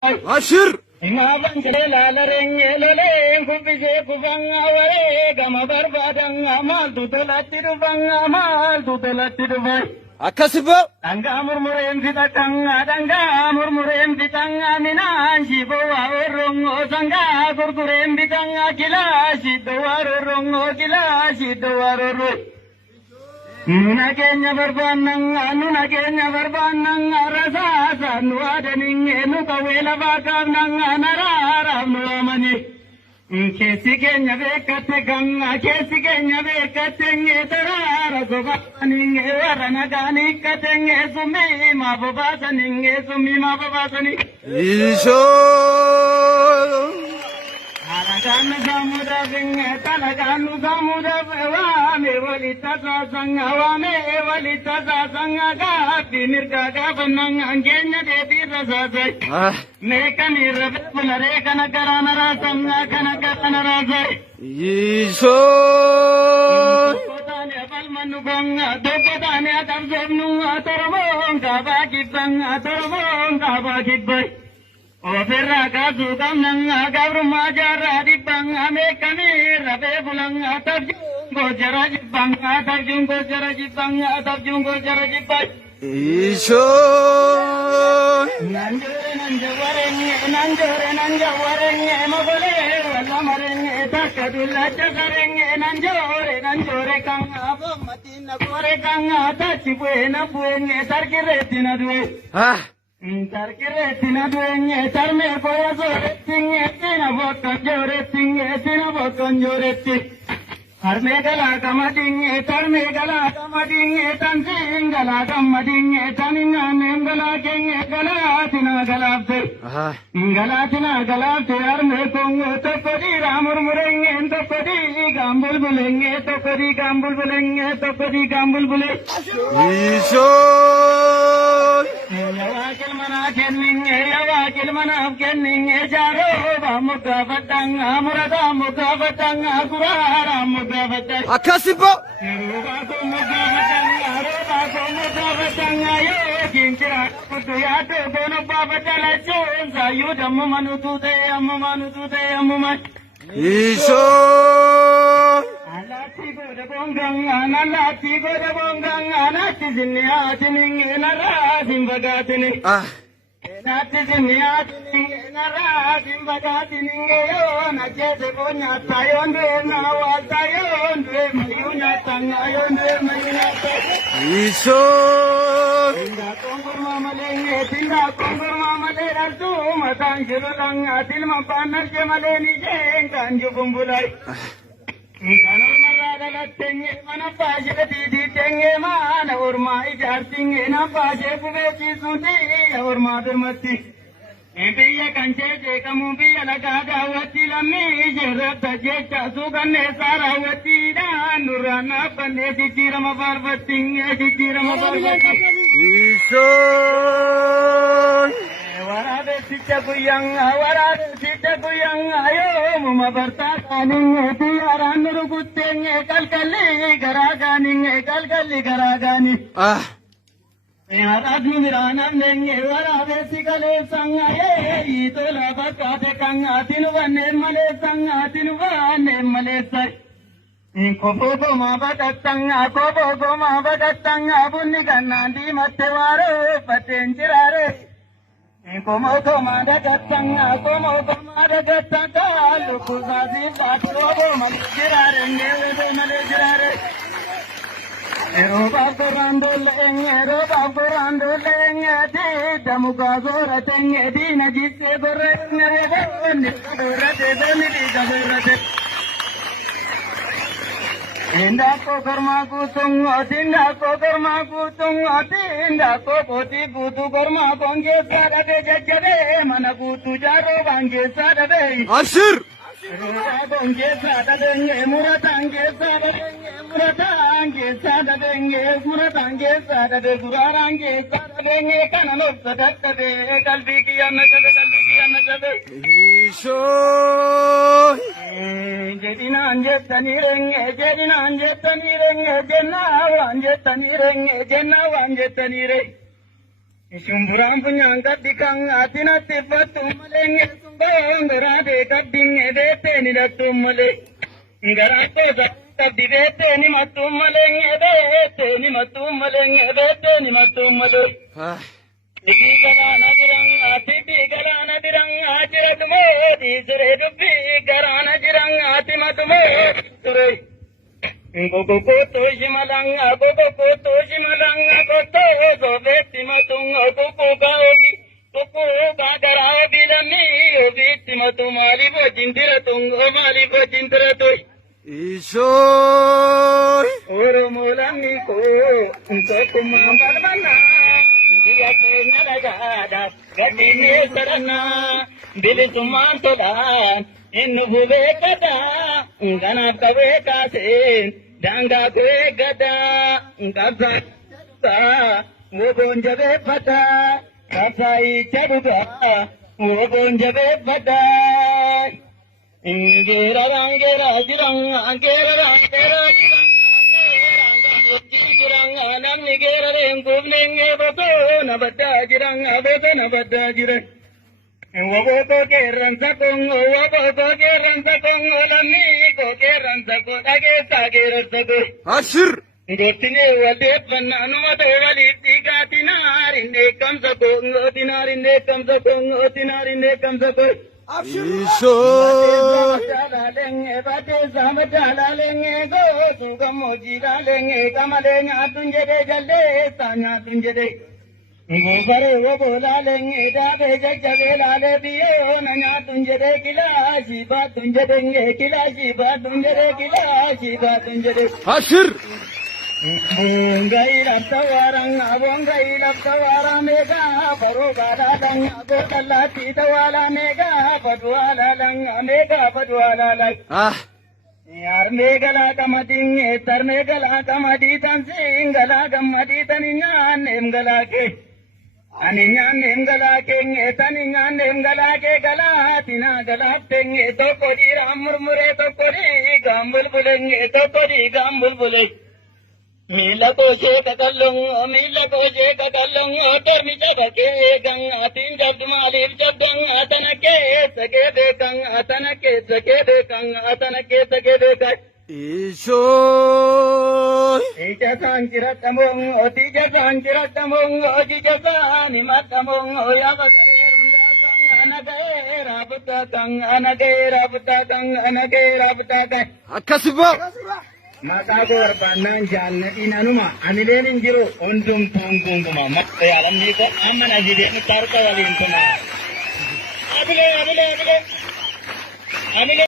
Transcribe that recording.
Ashir. Ingaban jela larenge lole kubije kubanga ware gama barbadanga mal dudalatiru banga mal dudalatiru bay. Akasibo. Danga murmuren fitanga danga murmuren fitanga minanji bo aworongo sanga gurguren fitanga kilashi dowarorongo kilashi dowaroro. Nuna kenya barbananga rasasa nuada ninge nuka wela bakavnanga narara nuamani. Kesi kenya bekate nge tarara sobaninge waranagani katenge sumi mababasani. Isho. Alaganu samuda binge talaganu samuda wame walita sanga gapi nirga gabanang angenya devi rasasai. Nekani rabe bulare kana karana rasanga kana karana rasai. Isho. Dokotane abal manubanga dokotane adam zemnu atormonga bagibang. Opera kazu kamnanga gavruma jara dibanga mekani rabe bulanga tarjungo jara jibanga Isho. Nanjore mogole wala marenge takadulla chakarenge nanjore kanga matina kore kanga tachibuena buenge tarkiretina duwe. Tarkiretina duenge tarme koya sore tinge tina bokan jore ti. Harmegala kamadinge tarmegala kamadinge tansingala kamadinge taninga nengala kenge gala galapte. Galatina galapte arme kongo tokodi ramur murenge tokodi gambul bulenge tokodi gambul bule. Isho. Yawakil mana kenninge jaro bamuka batanga murada muka batanga kurara muka batanga. Akasibo. Roba ko muka batanga yo kinchira kutuya to bono baba chala chonza yudamu manu tude amman. Isho. Alati go de bonganga nati zinya tininge nara simbagatini. Nati zinya tininge nara simbagatini yo na jese bonya tayonde na wa tayonde mayunya tanga yonde mayunya tanga. Isho. Tinda kongur mamale rasu matangiru langa tilma panar ke maleni jengkan jukumbulai. Kanor marada lattenge mana paje didi tenge mana urma ijar tinge na paje buveti sunti urma durmati. Ebiya kanche je kamu bi alaga gawati lammi jerata je chasu ganne sarawati na nurana panne ditirama parvati. Isho. Warade sita kuyang ayo mama barta kaninge tiaran rukutenge kalkalli garagani. Yarat numiranam denge warade sikale sanga ye itola bakate kanga tinuvanne male sai. Kobo ma badatanga bunni ganandi mattewaro patenjirare. Komo dagatanga lukuzazi patro malejirare malejirare. Roba korandolenge di damuka zora tenge di najise gorenge ne gorate deni gorate. Tinda ko karma kutunga tinda ko poti putu karma konge sarade jajjade mana kutu jaro bange sarade. Ashir. Konge sarade muratange sarade gurarange sarade kanano sadakade kalbi ki anna chade. Isho. Jedina anjetanirenge jenna wanjetanire. Shumburan punyang kadikang atina tippatu malenge sungondora de kaddinge de teni dattu male. Ngarato dabdi de teni mattu malenge de teni mattu malenge de teni mattu male. Garana dirang ajirat modi sure dubbi garana dirang atimat modi Gogo to shimalanga goto go betimatung gogo gaobi gogo gagaraobi dami obitimatum mali bo jindiratung Ishoy. Oro molami ko unko kumambana dia kenya lagada gadine sarana bil tumantolan innu bube kada ngana kawe kasen danga kwe gada ngabza ta wo bonjabe pata kasai chabuga wo bonjabe pata ingera jirang angera jirang anam nigera rengkum nenge boto nabata jirang aboto nabata jirang Waboto ke ransakong lami ko ke ransakong age sage ransako Ashir. Gotine wale pananu mate wali tika tinarinde kamsako tinarinde kamsako Ishoy. Bate samajalalenga go sugamoji dalenga kamale natunjere jalle tanya tunjere Gobare wo bolalenge dabe jajjabe lale biyo nanya tunjere kilashi ba tunjere Ashir. Bungai laptawara mega baru balalang go kalati tawala mega padwala lang mega padwala lang Yar megala kamading tar megala kamadi tan singala kamadi taninyan nemgala ke aninyan nemgala ke taninyan nemgala ke gala tina gala tenge to kori ramurmure to kori gambul buleng Mila ko se kakallong otar mi jabake gang atin jab malib jab gang atanake sake bekang Ishoy. Ija sanjiratamong ojija sani matamong oyaga karerunda sang anage rabuta Akasiba. Makagor panan janna inanuma anilenin jiro ondum tungtunguma makyalam niko amana jide tarka walintuna abile